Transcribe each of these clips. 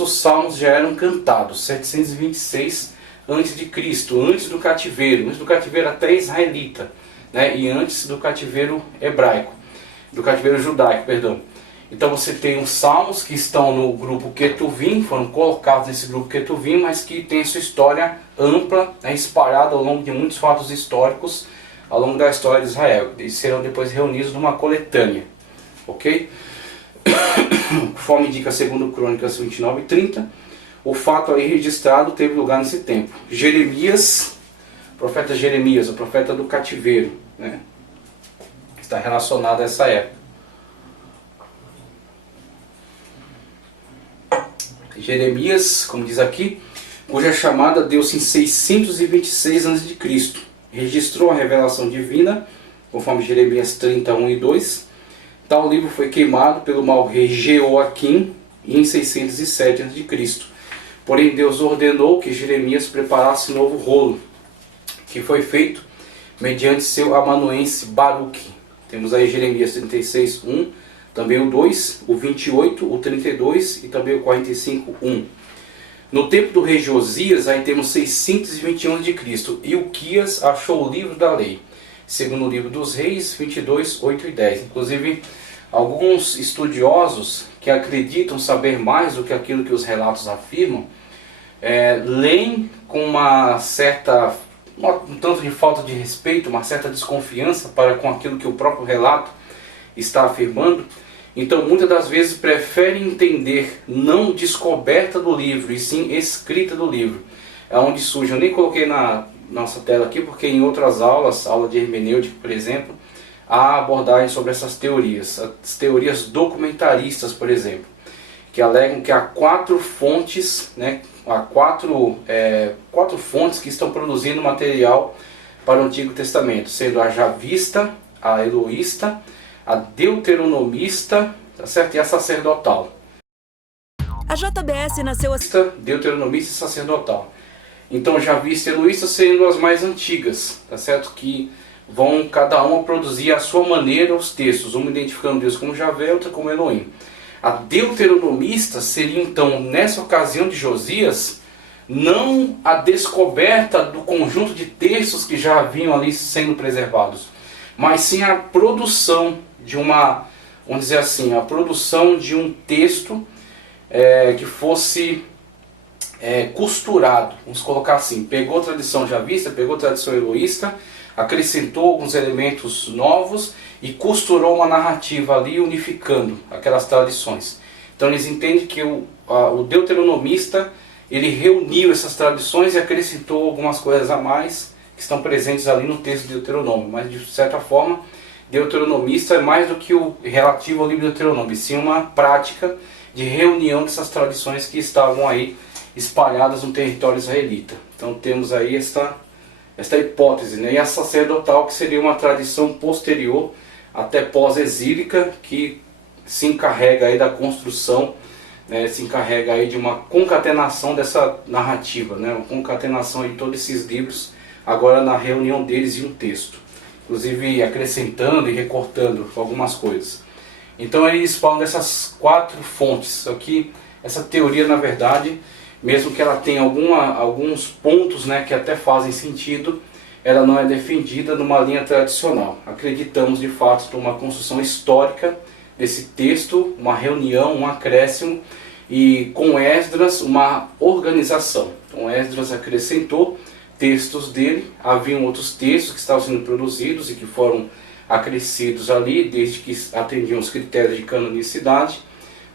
os salmos já eram cantados, 726 a.C., antes do cativeiro até israelita, né? E antes do cativeiro hebraico, do cativeiro judaico, perdão. Então você tem os salmos que estão no grupo Ketuvim, foram colocados nesse grupo Ketuvim, mas que tem sua história ampla, né, espalhada ao longo de muitos fatos históricos, ao longo da história de Israel. Eles serão depois reunidos numa coletânea, ok? Conforme indica segundo Crônicas 29 e 30, o fato aí registrado teve lugar nesse tempo. Jeremias, o profeta do cativeiro, né, está relacionado a essa época. Jeremias, como diz aqui, cuja chamada deu-se em 626 a.C., registrou a revelação divina, conforme Jeremias 30, 1 e 2. Tal livro foi queimado pelo mau rei Jeoaquim em 607 a.C. Porém Deus ordenou que Jeremias preparasse novo rolo, que foi feito mediante seu amanuense Baruque. Temos aí Jeremias 36, 1, também o 2, o 28, o 32 e também o 45, 1. No tempo do rei Josias, aí temos 621 a.C., e Ilquias achou o livro da lei, segundo o livro dos reis, 22, 8 e 10. Inclusive, alguns estudiosos que acreditam saber mais do que aquilo que os relatos afirmam, leem com uma certa, um tanto de falta de respeito, uma certa desconfiança para com aquilo que o próprio relato está afirmando. Então muitas das vezes preferem entender não descoberta do livro, e sim escrita do livro. É onde surge, eu nem coloquei na nossa tela aqui, porque em outras aulas, aula de hermenêutica, por exemplo, há abordagem sobre essas teorias. As teorias documentaristas, por exemplo, que alegam que há quatro fontes, né, há quatro fontes que estão produzindo material para o Antigo Testamento, sendo a javista, a eloísta, a deuteronomista, tá certo? E a sacerdotal. A JBS nasceu assim. Deuteronomista e sacerdotal. Então, javista e eloísta sendo as mais antigas, tá certo? Que vão cada uma produzir à sua maneira os textos, uma identificando Deus como Javé, outra como Elohim. A deuteronomista seria então, nessa ocasião de Josias, não a descoberta do conjunto de textos que já haviam ali sendo preservados, mas sim a produção de uma, vamos dizer assim, a produção de um texto que fosse costurado, vamos colocar assim, pegou a tradição javista, pegou a tradição eloísta, acrescentou alguns elementos novos e costurou uma narrativa ali, unificando aquelas tradições. Então eles entendem que o deuteronomista, ele reuniu essas tradições e acrescentou algumas coisas a mais que estão presentes ali no texto de Deuteronômio, mas de certa forma deuteronomista é mais do que o relativo ao livro de Deuteronômio, sim uma prática de reunião dessas tradições que estavam aí espalhadas no território israelita. Então temos aí esta hipótese, né? E a sacerdotal, que seria uma tradição posterior, até pós-exílica, que se encarrega aí da construção, né? Se encarrega aí de uma concatenação dessa narrativa, né? Uma concatenação de todos esses livros, agora na reunião deles em um texto, inclusive acrescentando e recortando algumas coisas. Então eles falam dessas quatro fontes aqui. Essa teoria, na verdade, mesmo que ela tenha alguns pontos, né, que até fazem sentido, ela não é defendida numa linha tradicional. Acreditamos de fato numa construção histórica desse texto, uma reunião, um acréscimo, e com Esdras uma organização. Então Esdras acrescentou textos dele, haviam outros textos que estavam sendo produzidos e que foram acrescidos ali, desde que atendiam os critérios de canonicidade,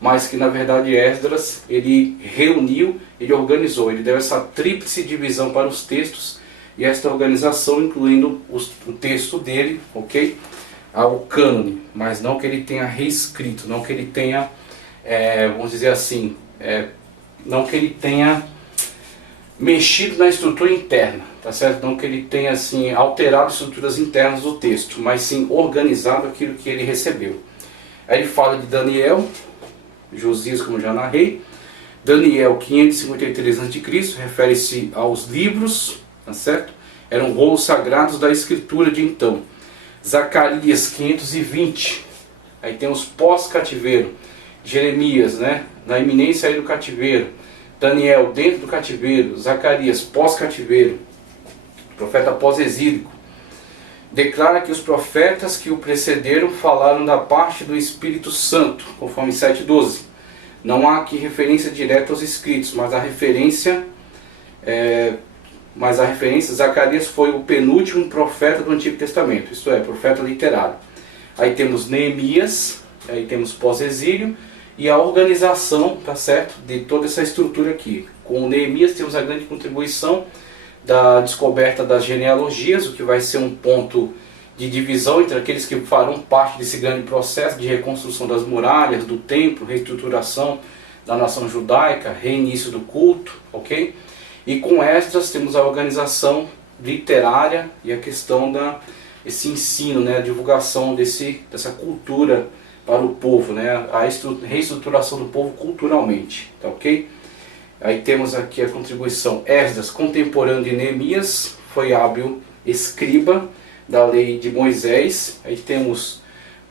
mas que na verdade Esdras, ele reuniu, ele organizou, ele deu essa tríplice divisão para os textos, e esta organização incluindo o texto dele, ok? Ao cânone, mas não que ele tenha reescrito, não que ele tenha, vamos dizer assim, não que ele tenha mexido na estrutura interna, tá certo? Não que ele tenha assim alterado as estruturas internas do texto, mas sim organizado aquilo que ele recebeu. Aí ele fala de Daniel, Josias, como já narrei. Daniel 553 a.C., refere-se aos livros, tá certo? Eram rolos sagrados da escritura de então. Zacarias 520, aí tem os pós-cativeiro. Jeremias, né? na iminência aí do cativeiro, Daniel dentro do cativeiro, Zacarias pós-cativeiro, profeta pós-exílico, declara que os profetas que o precederam falaram da parte do Espírito Santo, conforme 7:12. Não há aqui referência direta aos escritos, mas a referência, Zacarias foi o penúltimo profeta do Antigo Testamento, isto é, profeta literário. Aí temos Neemias, aí temos pós-exílio, e a organização, tá certo, de toda essa estrutura aqui. Com Neemias temos a grande contribuição da descoberta das genealogias, o que vai ser um ponto de divisão entre aqueles que farão parte desse grande processo de reconstrução das muralhas, do templo, reestruturação da nação judaica, reinício do culto, ok? E com Esdras temos a organização literária e a questão esse ensino, né, a divulgação dessa cultura para o povo, né, a reestruturação do povo culturalmente, tá ok? Aí temos aqui a contribuição Esdras, contemporâneo de Neemias, foi hábil escriba da lei de Moisés. Aí temos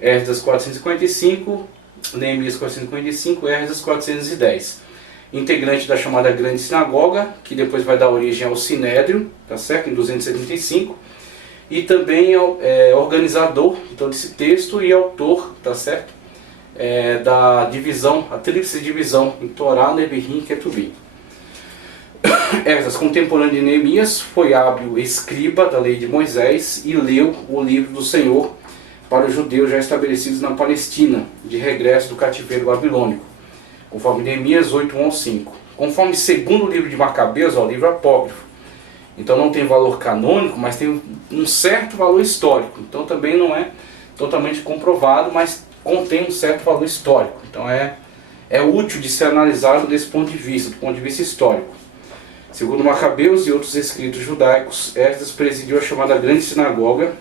Esdras 455, Neemias 455, Esdras 410. Integrante da chamada Grande Sinagoga, que depois vai dar origem ao Sinédrio, tá certo? Em 275. E também organizador de todo esse texto e autor, tá certo? Da divisão, a tríplice divisão em Torá, Neviim e Ketuvim. Esdras, contemporâneo de Neemias, foi hábil escriba da lei de Moisés e leu o livro do Senhor para os judeus já estabelecidos na Palestina, de regresso do cativeiro babilônico, conforme Neemias 8:1-5. Conforme segundo livro de Macabeus, o livro apócrifo. Então não tem valor canônico, mas tem um certo valor histórico. Então também não é totalmente comprovado, mas contém um certo valor histórico. Então é útil de ser analisado desse ponto de vista, do ponto de vista histórico. Segundo Macabeus e outros escritos judaicos, Esdras presidiu a chamada Grande Sinagoga,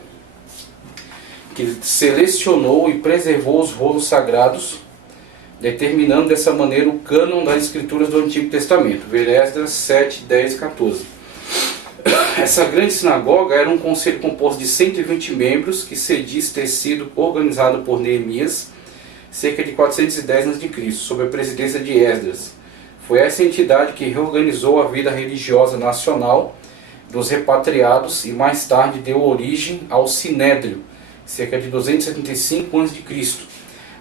que selecionou e preservou os rolos sagrados, determinando dessa maneira o cânon das escrituras do Antigo Testamento. Ver Esdras 7, 10 e 14. Essa grande sinagoga era um conselho composto de 120 membros, que se diz ter sido organizado por Neemias, cerca de 410 a.C., sob a presidência de Esdras. Foi essa entidade que reorganizou a vida religiosa nacional dos repatriados e mais tarde deu origem ao Sinédrio, cerca de 275 a.C.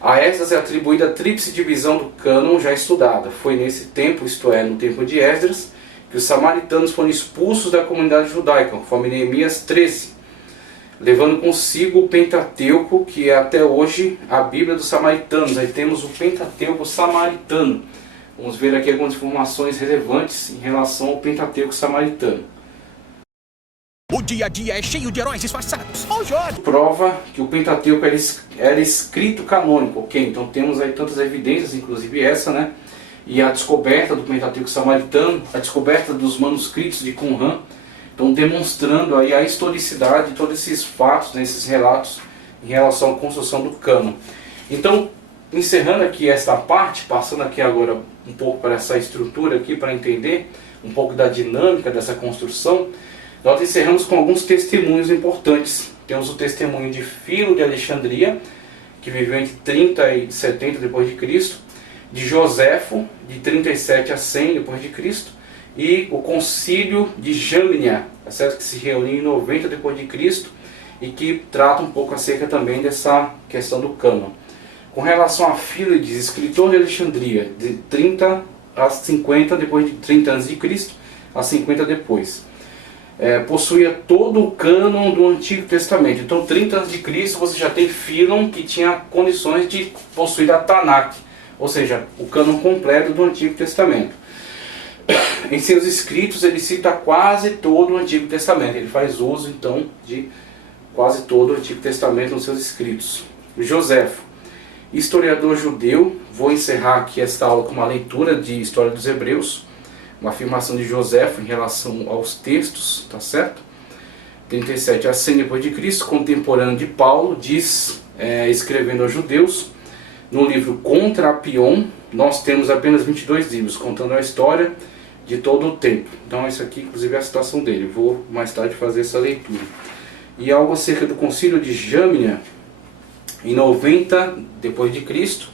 A Esdras é atribuída a tríplice divisão do cânon já estudada. Foi nesse tempo, isto é, no tempo de Esdras, que os samaritanos foram expulsos da comunidade judaica, conforme Neemias 13, levando consigo o Pentateuco, que é até hoje a Bíblia dos samaritanos. Aí temos o Pentateuco samaritano. Vamos ver aqui algumas informações relevantes em relação ao Pentateuco samaritano. O dia a dia é cheio de heróis disfarçados. Oh, Jorge! Prova que o Pentateuco era escrito canônico, ok? Então temos aí tantas evidências, inclusive essa, né? E a descoberta do Pentateuco samaritano, a descoberta dos manuscritos de Qumran, então demonstrando aí a historicidade de todos esses fatos, né, esses relatos em relação à construção do cânon. Então, encerrando aqui esta parte, passando aqui agora um pouco para essa estrutura aqui, para entender um pouco da dinâmica dessa construção, nós encerramos com alguns testemunhos importantes. Temos o testemunho de Filo de Alexandria, que viveu entre 30 e 70 depois de Cristo, de Joséfo, de 37 a 100 depois de Cristo, e o concílio de Jamnia, que se reuniu em 90 depois de Cristo e que trata um pouco acerca também dessa questão do cânon. Com relação a Fílides, escritor de Alexandria, de 30 a 50 depois de 30 anos de Cristo a 50 depois, possuía todo o cânon do Antigo Testamento. Então 30 anos de Cristo você já tem Fílon, que tinha condições de possuir a Tanakh, ou seja, o cânon completo do Antigo Testamento. Em seus escritos ele cita quase todo o Antigo Testamento, ele faz uso então de quase todo o Antigo Testamento nos seus escritos. Joséfo, historiador judeu. Vou encerrar aqui esta aula com uma leitura de História dos Hebreus, uma afirmação de Joséfo em relação aos textos, tá certo? 37 a 100 depois de Cristo, contemporâneo de Paulo, diz, escrevendo aos judeus, no livro Contra Apion, nós temos apenas 22 livros, contando a história de todo o tempo. Então isso aqui inclusive é a citação dele, vou mais tarde fazer essa leitura. E algo acerca do concílio de Jamnia, em 90 depois de Cristo,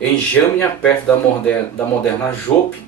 em Jâmnia, perto da moderna Jope,